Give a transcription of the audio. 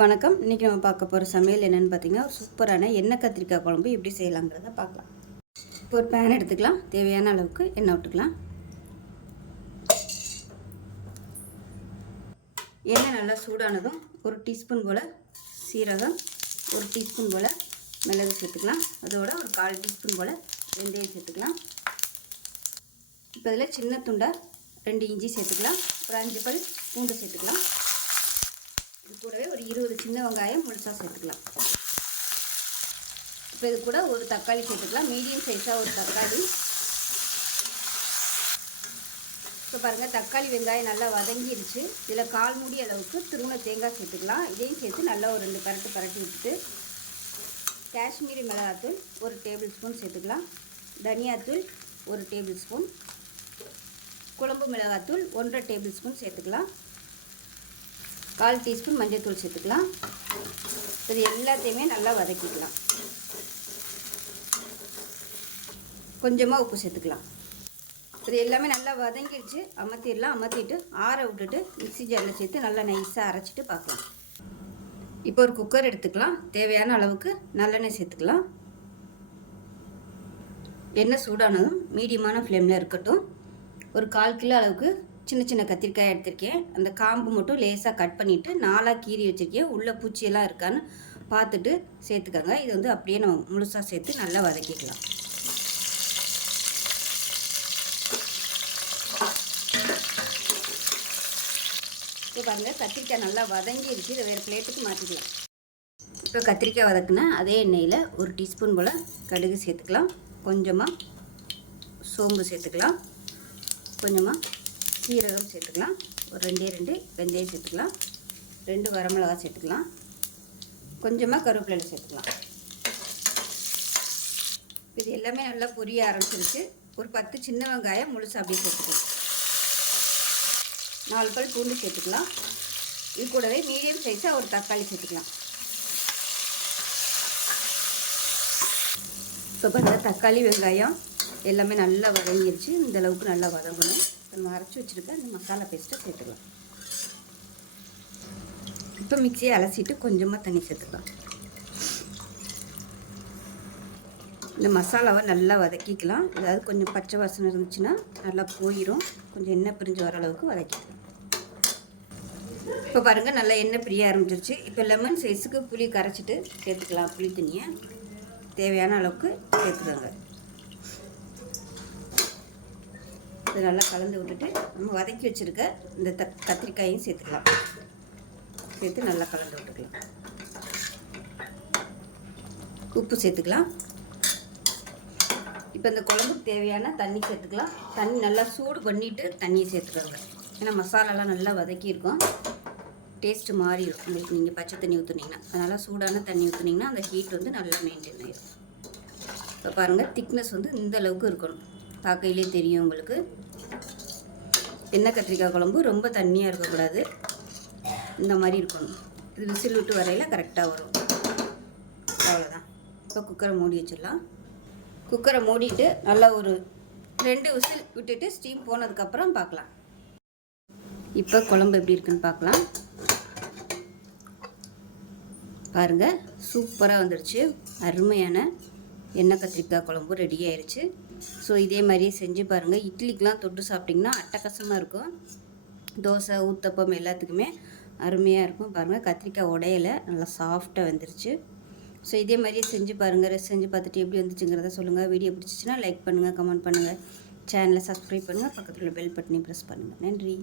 வணக்கம். இன்றைக்கி நம்ம பார்க்க போகிற சமையல் என்னென்னு பார்த்தீங்கன்னா, ஒரு சூப்பரான எண்ணெய் கத்திரிக்காய் குழம்பு எப்படி செய்யலாங்கிறத பார்க்கலாம். இப்போ ஒரு பேன் எடுத்துக்கலாம். தேவையான அளவுக்கு எண்ணெய் விட்டுக்கலாம். எண்ணெய் நல்லா சூடானதும் ஒரு டீஸ்பூன் போல் சீரகம், ஒரு டீஸ்பூன் போல் மிளகு சேர்த்துக்கலாம். அதோட ஒரு 1/4 டீஸ்பூன் போல் வெந்தயம் சேர்த்துக்கலாம். இப்போ இதில் சின்ன துண்டாக 2 இஞ்சி சேர்த்துக்கலாம். ஒரு 5 பல் பூண்டு சேர்த்துக்கலாம். இது கூடவே ஒரு 20 சின்ன வெங்காயம் முழுசாக சேர்த்துக்கலாம். இப்போ இது கூட ஒரு தக்காளி சேர்த்துக்கலாம். மீடியம் சைஸாக ஒரு தக்காளி. இப்போ பாருங்கள், தக்காளி வெங்காயம் நல்லா வதங்கிடுச்சு. இதில் 1/4 மூடி அளவுக்கு துருவின தேங்காய் சேர்த்துக்கலாம். இதையும் சேர்த்து நல்லா ஒரு 2 பரட்டி விட்டுட்டு காஷ்மீரி மிளகாத்தூள் 1 டேபிள் ஸ்பூன் சேர்த்துக்கலாம். தனியாத்தூள் 1 டேபிள் ஸ்பூன், குழம்பு மிளகாத்தூள் 1.5 டேபிள் ஸ்பூன் சேர்த்துக்கலாம். 1/4 டீஸ்பூன் மஞ்சள் தூள் சேர்த்துக்கலாம். இது எல்லாத்தையுமே நல்லா வதக்கிக்கலாம். கொஞ்சமாக உப்பு சேர்த்துக்கலாம். இது எல்லாமே நல்லா வதங்கிடுச்சு. அமர்த்திடலாம். அமர்த்திட்டு ஆற விட்டுட்டு மிக்ஸி ஜாரில் சேர்த்து நல்லா நைஸாக அரைச்சிட்டு பார்க்கலாம். இப்போ ஒரு குக்கர் எடுத்துக்கலாம். தேவையான அளவுக்கு நல்லெண்ணெய் சேர்த்துக்கலாம். எண்ணெய் சூடானதும் மீடியமான ஃப்ளேமில் இருக்கட்டும். ஒரு 1/4 கிலோ அளவுக்கு சின்ன சின்ன கத்திரிக்காய் எடுத்திருக்கேன். அந்த காம்பு மட்டும் லேசாக கட் பண்ணிவிட்டு 4ஆக கீறி வச்சுருக்கேன். உள்ளே பூச்சியெல்லாம் இருக்கான்னு பார்த்துட்டு சேர்த்துக்கோங்க. இது வந்து அப்படியே நம்ம முழுசாக சேர்த்து நல்லா வதக்கிக்கலாம். இப்போ பாருங்கள், கத்திரிக்காய் நல்லா வதங்கிடுச்சு. இதை வேறு பிளேட்டுக்கு மாற்றிக்கலாம். இப்போ கத்திரிக்காய் வதக்குனா அதே எண்ணெயில் 1 டீஸ்பூன் போல் கடுகு சேர்த்துக்கலாம். கொஞ்சமாக சோம்பு சேர்த்துக்கலாம். கொஞ்சமாக சீரகம் சேர்த்துக்கலாம். ஒரு 2 வெந்தயம் சேர்த்துக்கலாம். 2 வரமிளகா சேர்த்துக்கலாம். கொஞ்சமாக கருவேப்பிலை சேர்த்துக்கலாம். இது எல்லாமே நல்லா பொரிய ஆரம்பிச்சிருச்சு. ஒரு 10 சின்ன வெங்காயம் முழுசாக அப்படியே சேர்த்துக்கலாம். 4 பல் பூண்டு சேர்த்துக்கலாம். இது கூடவே மீடியம் சைஸாக ஒரு தக்காளி சேர்த்துக்கலாம். இப்போ பார்த்தா தக்காளி வெங்காயம் எல்லாமே நல்லா வதங்கிருச்சு. இந்த அளவுக்கு நல்லா வதங்கணும். நம்ம அரைச்சி வச்சுருக்க இந்த மசாலா பேஸ்ட்டை சேர்த்துக்கலாம். இப்போ மிக்சியை அலசிட்டு கொஞ்சமாக தண்ணி சேர்த்துக்கலாம். இந்த மசாலாவை நல்லா வதக்கிக்கலாம். அதாவது கொஞ்சம் பச்சை வாசனை இருந்துச்சுன்னா நல்லா போயிடும். கொஞ்சம் எண்ணெய் பிரிஞ்சு வர அளவுக்கு வதக்கிக்கலாம். இப்போ பாருங்கள், நல்லா எண்ணெய் பிரிய ஆரம்பிச்சிருச்சு. இப்போ லெமன் சைஸுக்கு புளி கரைச்சிட்டு சேர்த்துக்கலாம். புளி தண்ணியை தேவையான அளவுக்கு சேர்த்துக்கோங்க. இது நல்லா கலந்து விட்டுட்டு நம்ம வதக்கி வச்சுருக்க இந்த கத்திரிக்காயையும் சேர்த்துக்கலாம். சேர்த்து நல்லா கலந்து விட்டுக்கலாம். உப்பு சேர்த்துக்கலாம். இப்போ இந்த குழம்புக்கு தேவையான தண்ணி சேர்த்துக்கலாம். தண்ணி நல்லா சூடு பண்ணிவிட்டு தண்ணியை சேர்த்துக்கோங்க. ஏன்னா மசாலாலாம் நல்லா வதக்கியிருக்கோம். டேஸ்ட்டு மாறிடும் உங்களுக்கு நீங்கள் பச்சை தண்ணி ஊற்றுனீங்கன்னா. அதனால் சூடான தண்ணி ஊற்றுனீங்கன்னா அந்த ஹீட் வந்து நல்லா மெயின்டைன் ஆகிடும். இப்போ பாருங்கள், திக்னஸ் வந்து இந்த அளவுக்கு இருக்கணும். பார்க்கையிலே தெரியும் உங்களுக்கு. எண்ணெய் கத்திரிக்காய் குழம்பு ரொம்ப தண்ணியாக இருக்கக்கூடாது. இந்த மாதிரி இருக்கணும். இது விசில் விட்டு வரையில் கரெக்டாக வரும். அவ்வளோதான். இப்போ குக்கரை மூடி வச்சிடலாம். குக்கரை மூடிட்டு நல்லா ஒரு 2 விசில் விட்டுட்டு ஸ்டீம் போனதுக்கப்புறம் பார்க்கலாம். இப்போ குழம்பு எப்படி இருக்குன்னு பார்க்கலாம். பாருங்கள், சூப்பராக வந்துடுச்சு. அருமையான எண்ணெய் கத்திரிக்காய் குழம்பு ரெடி ஆயிடுச்சு. ஸோ இதே மாதிரியே செஞ்சு பாருங்கள். இட்லிக்கெலாம் தொட்டு சாப்பிட்டிங்கன்னா அட்டகாசமாக இருக்கும். தோசை, ஊத்தப்பம் எல்லாத்துக்குமே அருமையாக இருக்கும். பாருங்கள், கத்திரிக்காய் உடையலை, நல்லா சாஃப்டாக வந்துருச்சு. ஸோ இதே மாதிரியே செஞ்சு பாருங்கள். செஞ்சு பார்த்துட்டு எப்படி வந்துச்சுங்கிறத சொல்லுங்கள். வீடியோ பிடிச்சிச்சின்னா லைக் பண்ணுங்கள், கமெண்ட் பண்ணுங்கள், சேனலை சப்ஸ்கிரைப் பண்ணுங்கள், பக்கத்தில் உள்ள பெல் பட்டனையும் ப்ரெஸ் பண்ணுங்கள். நன்றி.